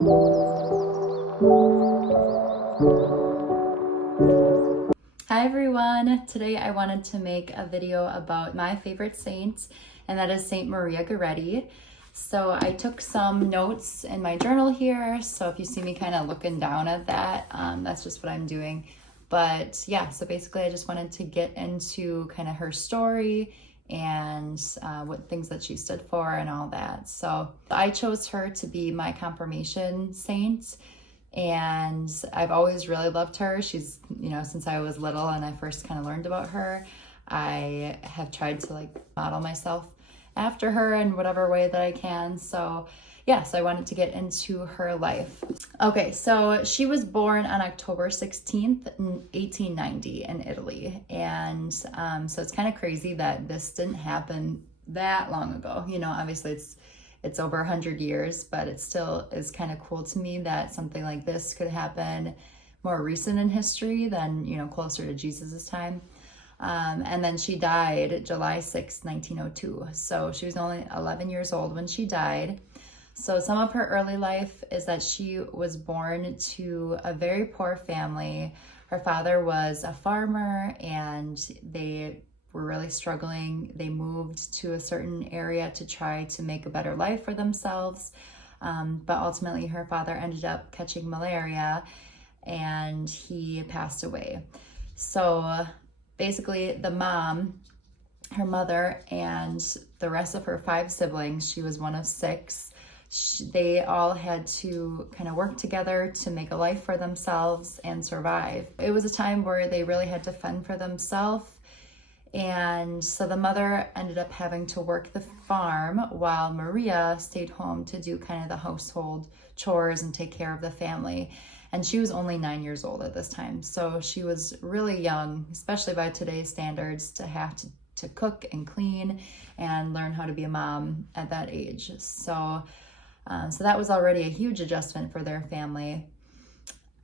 Hi everyone! Today I wanted to make a video about my favorite saint, and that is Saint Maria Goretti. So I took some notes in my journal here, so if you see me kind of looking down at that, that's just what I'm doing. But yeah, so basically I just wanted to get into kind of her story and what things that she stood for and all that. So I chose her to be my confirmation saint. And I've always really loved her. She's, since I was little and I first kind of learned about her, I have tried to model myself after her in whatever way that I can. So yes, I wanted to get into her life. Okay, so she was born on October 16th, 1890 in Italy. And so it's kind of crazy that this didn't happen that long ago. Obviously it's over 100 years, but it still is kind of cool to me that something like this could happen more recent in history than, closer to Jesus's time. And then she died July 6, 1902. So she was only 11 years old when she died. So some of her early life is that she was born to a very poor family. Her father was a farmer and they were really struggling. They moved to a certain area to try to make a better life for themselves. But ultimately her father ended up catching malaria and he passed away. So basically the mom, her mother, and the rest of her 5 siblings, she was one of 6, they all had to kind of work together to make a life for themselves and survive. It was a time where they really had to fend for themselves. And so the mother ended up having to work the farm while Maria stayed home to do kind of the household chores and take care of the family. And she was only 9 years old at this time. So she was really young, especially by today's standards, to have to cook and clean and learn how to be a mom at that age. So that was already a huge adjustment for their family.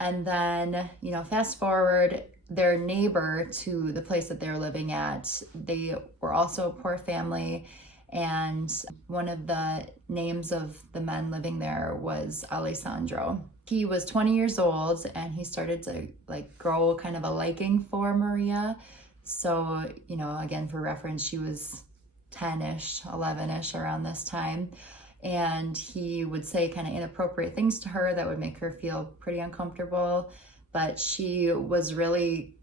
And then, fast forward, their neighbor to the place that they were living at, they were also a poor family, and one of the names of the men living there was Alessandro. He was 20 years old and he started to grow kind of a liking for Maria. So, again, for reference, she was 10-ish, 11-ish around this time. And he would say kind of inappropriate things to her that would make her feel pretty uncomfortable. But she was really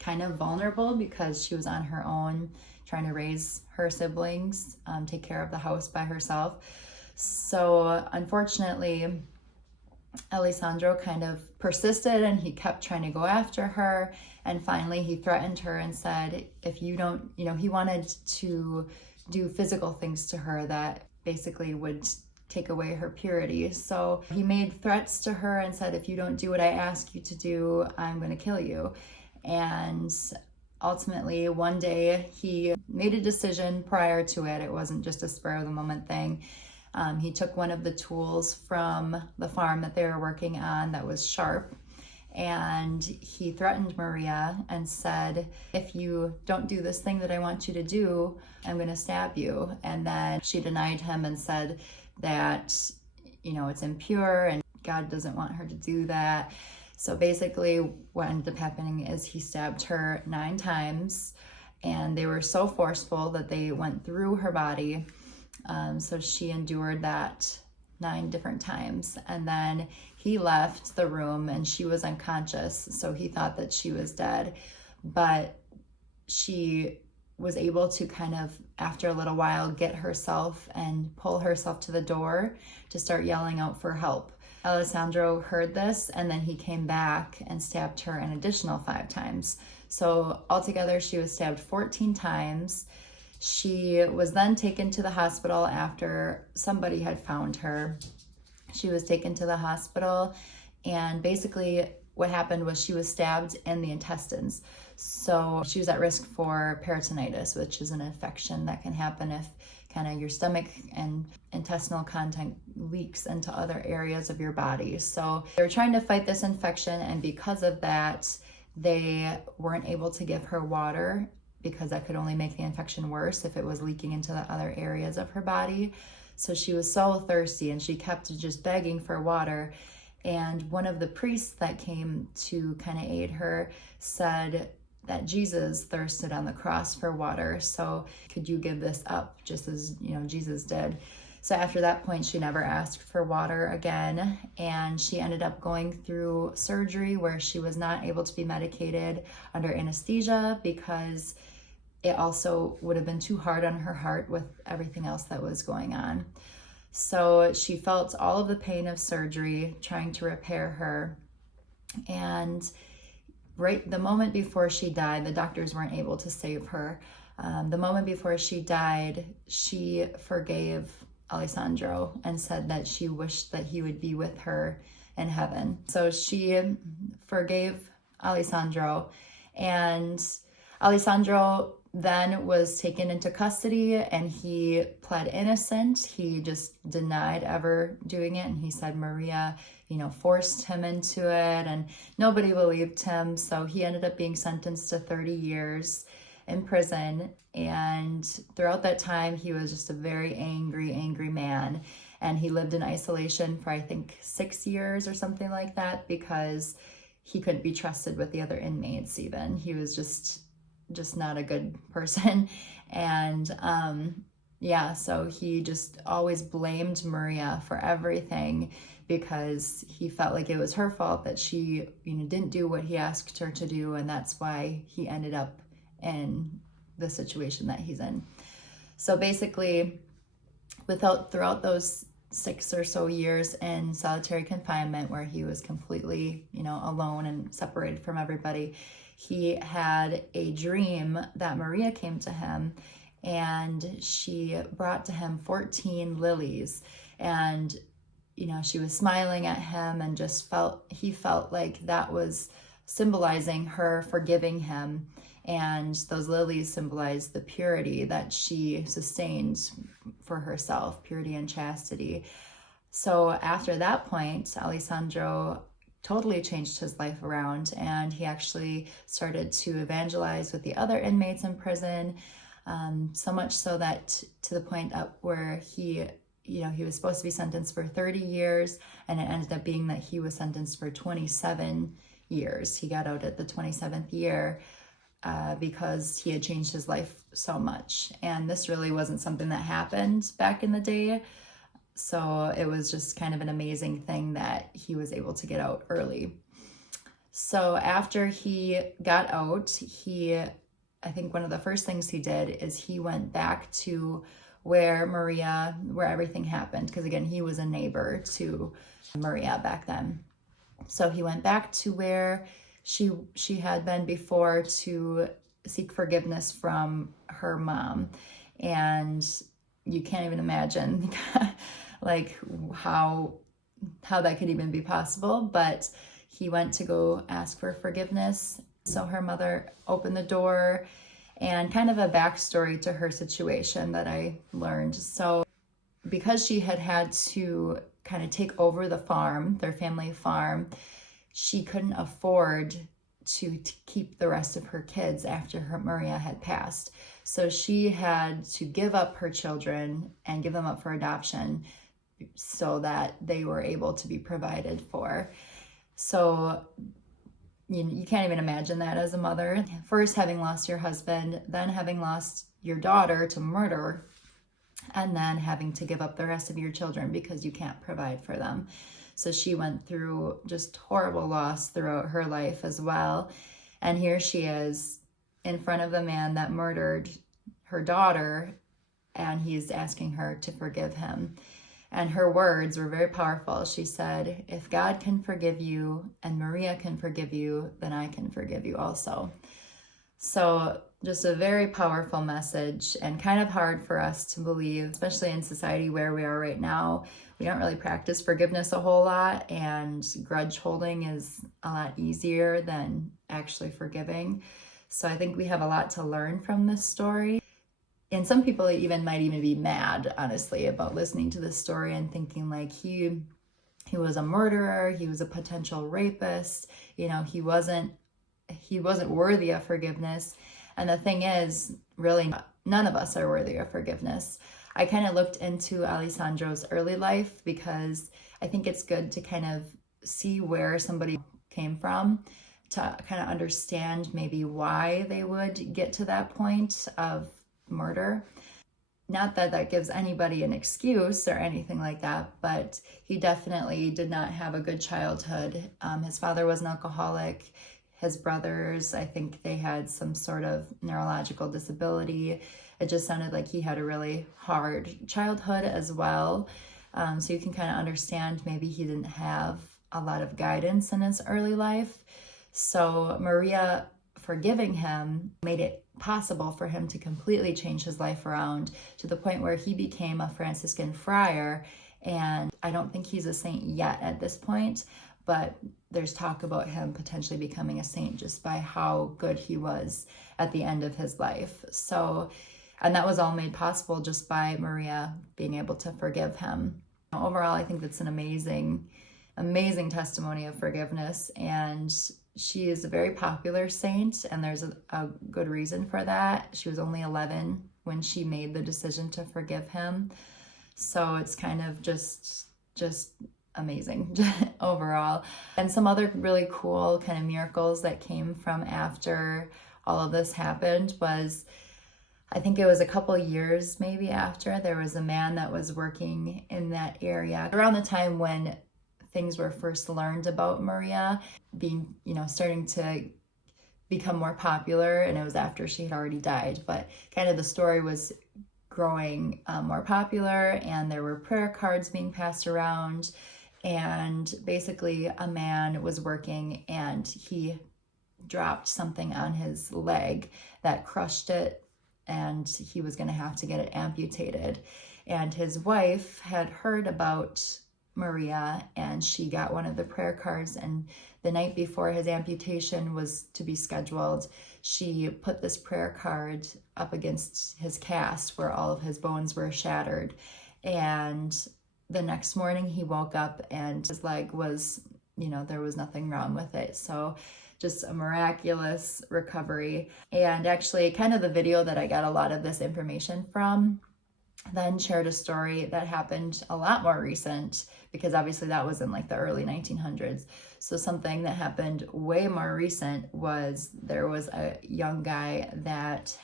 kind of vulnerable because she was on her own, trying to raise her siblings, take care of the house by herself. So unfortunately, Alessandro kind of persisted and he kept trying to go after her. And finally he threatened her and said, if you don't, he wanted to do physical things to her that basically would take away her purity. So he made threats to her and said, if you don't do what I ask you to do, I'm going to kill you. And ultimately, one day he made a decision prior to it. It wasn't just a spur of the moment thing. He took one of the tools from the farm that they were working on that was sharp, and he threatened Maria and said, if you don't do this thing that I want you to do, I'm going to stab you. And then she denied him and said that, it's impure and God doesn't want her to do that. So basically what ended up happening is he stabbed her 9 times, and they were so forceful that they went through her body. So she endured that 9 different times, and then he left the room and she was unconscious. So he thought that she was dead, but she was able to kind of, after a little while, get herself and pull herself to the door to start yelling out for help. Alessandro heard this, and then he came back and stabbed her an additional 5 times. So altogether, she was stabbed 14 times. She was then taken to the hospital after somebody had found her. She was taken to the hospital, and basically what happened was she was stabbed in the intestines. So she was at risk for peritonitis, which is an infection that can happen if kind of your stomach and intestinal content leaks into other areas of your body. So they were trying to fight this infection, and because of that, they weren't able to give her water because that could only make the infection worse if it was leaking into the other areas of her body. So she was so thirsty and she kept just begging for water. And one of the priests that came to kind of aid her said that Jesus thirsted on the cross for water. So could you give this up just as, Jesus did? So after that point, she never asked for water again. And she ended up going through surgery where she was not able to be medicated under anesthesia because it also would have been too hard on her heart with everything else that was going on. So she felt all of the pain of surgery, trying to repair her. And right the moment before she died, the doctors weren't able to save her. The moment before she died, she forgave Alessandro and said that she wished that he would be with her in heaven. So she forgave Alessandro, and Alessandro then was taken into custody and he pled innocent. He just denied ever doing it. And he said Maria, forced him into it, and nobody believed him. So he ended up being sentenced to 30 years in prison. And throughout that time, he was just a very angry man. And he lived in isolation for, I think, 6 years or something like that, because he couldn't be trusted with the other inmates even. He was just not a good person. And so he just always blamed Maria for everything because he felt like it was her fault that she didn't do what he asked her to do, and that's why he ended up in the situation that he's in. So basically, throughout those 6 or so years in solitary confinement where he was completely alone and separated from everybody, he had a dream that Maria came to him and she brought to him 14 lilies. And, she was smiling at him and he felt like that was symbolizing her forgiving him. And those lilies symbolized the purity that she sustained for herself, purity and chastity. So after that point, Alessandro totally changed his life around, and he actually started to evangelize with the other inmates in prison, so much so that to the point up where he was supposed to be sentenced for 30 years, and it ended up being that he was sentenced for 27 years. He got out at the 27th year because he had changed his life so much. And this really wasn't something that happened back in the day. So it was just kind of an amazing thing that he was able to get out early. So after he got out, I think one of the first things he did is he went back to where everything happened. Because again, he was a neighbor to Maria back then. So he went back to where she had been before to seek forgiveness from her mom. And you can't even imagine like how that could even be possible, but he went to go ask for forgiveness. So her mother opened the door, and kind of a backstory to her situation that I learned. So because she had to kind of take over the farm, their family farm, she couldn't afford to keep the rest of her kids after Maria had passed. So she had to give up her children and give them up for adoption so that they were able to be provided for. So you can't even imagine that as a mother. First having lost your husband, then having lost your daughter to murder, and then having to give up the rest of your children because you can't provide for them. So she went through just horrible loss throughout her life as well. And here she is in front of the man that murdered her daughter, and he's asking her to forgive him. And her words were very powerful. She said, "If God can forgive you and Maria can forgive you, then I can forgive you also." So just a very powerful message, and kind of hard for us to believe, especially in society where we are right now. We don't really practice forgiveness a whole lot, and grudge holding is a lot easier than actually forgiving. So I think we have a lot to learn from this story. And some people might even be mad, honestly, about listening to this story and thinking like he was a murderer, he was a potential rapist, he wasn't worthy of forgiveness. And the thing is, really, none of us are worthy of forgiveness. I kind of looked into Alessandro's early life because I think it's good to kind of see where somebody came from, to kind of understand maybe why they would get to that point of murder. Not that that gives anybody an excuse or anything like that, but he definitely did not have a good childhood. His father was an alcoholic. His brothers, I think they had some sort of neurological disability. It just sounded like he had a really hard childhood as well. So you can kind of understand maybe he didn't have a lot of guidance in his early life. So Maria forgiving him made it possible for him to completely change his life around to the point where he became a Franciscan friar. And I don't think he's a saint yet at this point, but there's talk about him potentially becoming a saint just by how good he was at the end of his life. So, and that was all made possible just by Maria being able to forgive him. Overall, I think that's an amazing testimony of forgiveness, and she is a very popular saint, and there's a good reason for that. She was only 11 when she made the decision to forgive him. So it's kind of just amazing overall. And some other really cool kind of miracles that came from after all of this happened was, I think it was a couple years maybe after, there was a man that was working in that area around the time when things were first learned about Maria being, starting to become more popular, and it was after she had already died, but kind of the story was growing more popular, and there were prayer cards being passed around, and basically a man was working and he dropped something on his leg that crushed it, and he was going to have to get it amputated. And his wife had heard about Maria, and she got one of the prayer cards, and the night before his amputation was to be scheduled, she put this prayer card up against his cast where all of his bones were shattered. And the next morning he woke up and his leg was, there was nothing wrong with it. So just a miraculous recovery. And actually kind of the video that I got a lot of this information from then shared a story that happened a lot more recent, because obviously that was in like the early 1900s. So something that happened way more recent was there was a young guy that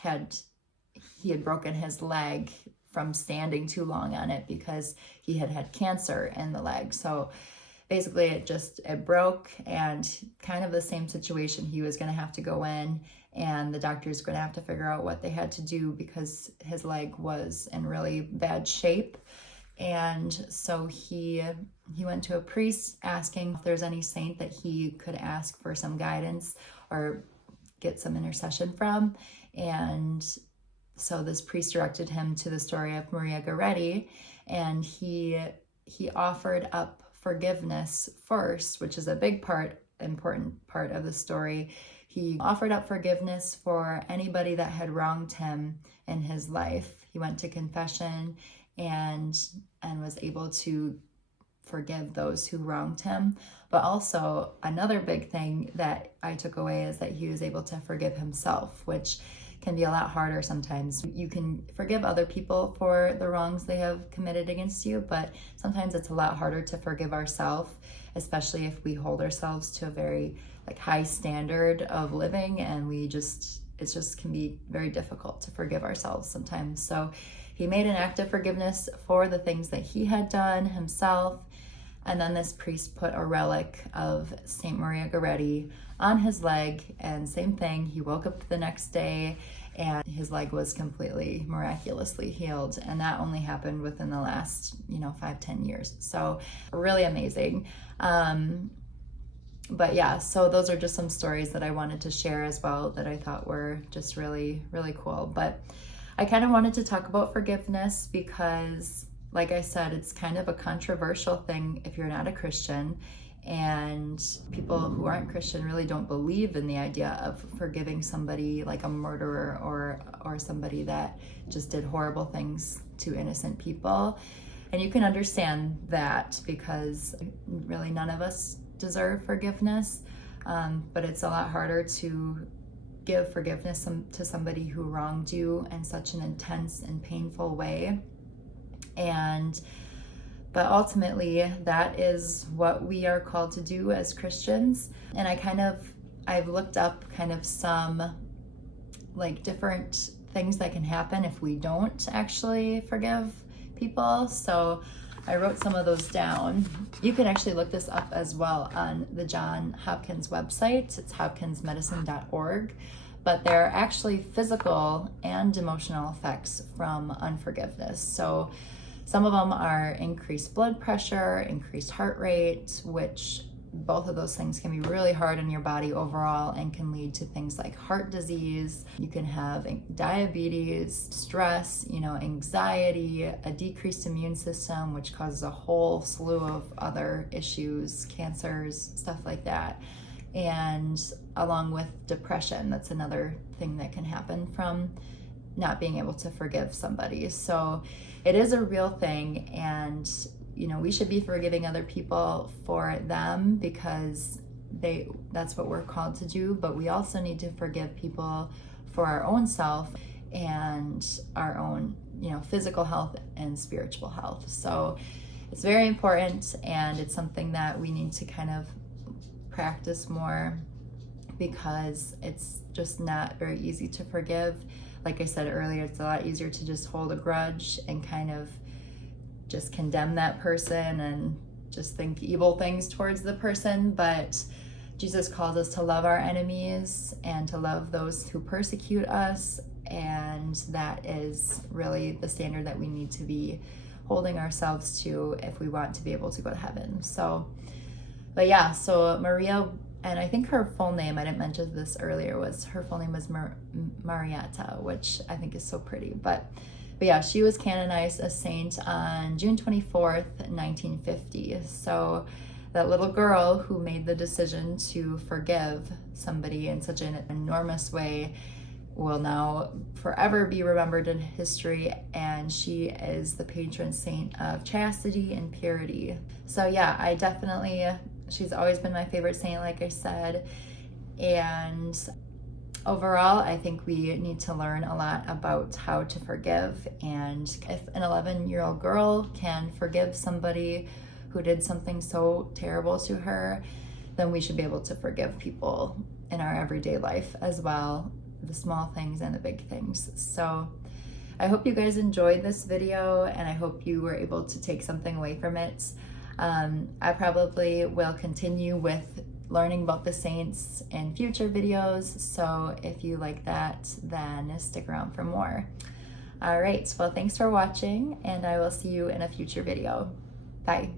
he had broken his leg from standing too long on it because he had cancer in the leg. So basically it broke, and kind of the same situation. He was going to have to go in, and the doctor's going to have to figure out what they had to do because his leg was in really bad shape. And so he went to a priest asking if there's any saint that he could ask for some guidance or get some intercession from. And so this priest directed him to the story of Maria Goretti, and he offered up forgiveness first, which is a important part of the story. He offered up forgiveness for anybody that had wronged him in his life. He went to confession and was able to forgive those who wronged him. But also another big thing that I took away is that he was able to forgive himself, which can be a lot harder sometimes. You can forgive other people for the wrongs they have committed against you, but sometimes it's a lot harder to forgive ourselves, especially if we hold ourselves to a very high standard of living, and it just can be very difficult to forgive ourselves sometimes. So he made an act of forgiveness for the things that he had done himself. And then this priest put a relic of Saint Maria Goretti on his leg, and same thing, he woke up the next day and his leg was completely miraculously healed. And that only happened within the last, 5-10 years. So really amazing. But yeah, so those are just some stories that I wanted to share as well that I thought were just really, really cool. But I kind of wanted to talk about forgiveness because, like I said, it's kind of a controversial thing if you're not a Christian, and people who aren't Christian really don't believe in the idea of forgiving somebody like a murderer or somebody that just did horrible things to innocent people. And you can understand that because really none of us deserve forgiveness, but it's a lot harder to give forgiveness to somebody who wronged you in such an intense and painful way. But ultimately, that is what we are called to do as Christians. And I've looked up kind of some like different things that can happen if we don't actually forgive people. So I wrote some of those down. You can actually look this up as well on the Johns Hopkins website. It's hopkinsmedicine.org. But there are actually physical and emotional effects from unforgiveness. So some of them are increased blood pressure, increased heart rate, which both of those things can be really hard on your body overall and can lead to things like heart disease. You can have diabetes, stress, anxiety, a decreased immune system, which causes a whole slew of other issues, cancers, stuff like that. And along with depression, that's another thing that can happen from not being able to forgive somebody. So it is a real thing, and we should be forgiving other people for them because that's what we're called to do, but we also need to forgive people for our own self and our own, physical health and spiritual health. So it's very important, and it's something that we need to kind of practice more because it's just not very easy to forgive. Like I said earlier, it's a lot easier to just hold a grudge and kind of just condemn that person and just think evil things towards the person. But Jesus calls us to love our enemies and to love those who persecute us, and that is really the standard that we need to be holding ourselves to if we want to be able to go to heaven. So Maria, and I think her full name, I didn't mention this earlier, her full name was Marietta, which I think is so pretty. But yeah, she was canonized a saint on June 24th, 1950. So that little girl who made the decision to forgive somebody in such an enormous way will now forever be remembered in history, and she is the patron saint of chastity and purity. So yeah, she's always been my favorite saint, like I said. And overall, I think we need to learn a lot about how to forgive. And if an 11-year-old girl can forgive somebody who did something so terrible to her, then we should be able to forgive people in our everyday life as well, the small things and the big things. So I hope you guys enjoyed this video, and I hope you were able to take something away from it. I probably will continue with learning about the saints in future videos, so if you like that, then stick around for more. All right, well, thanks for watching, and I will see you in a future video. Bye.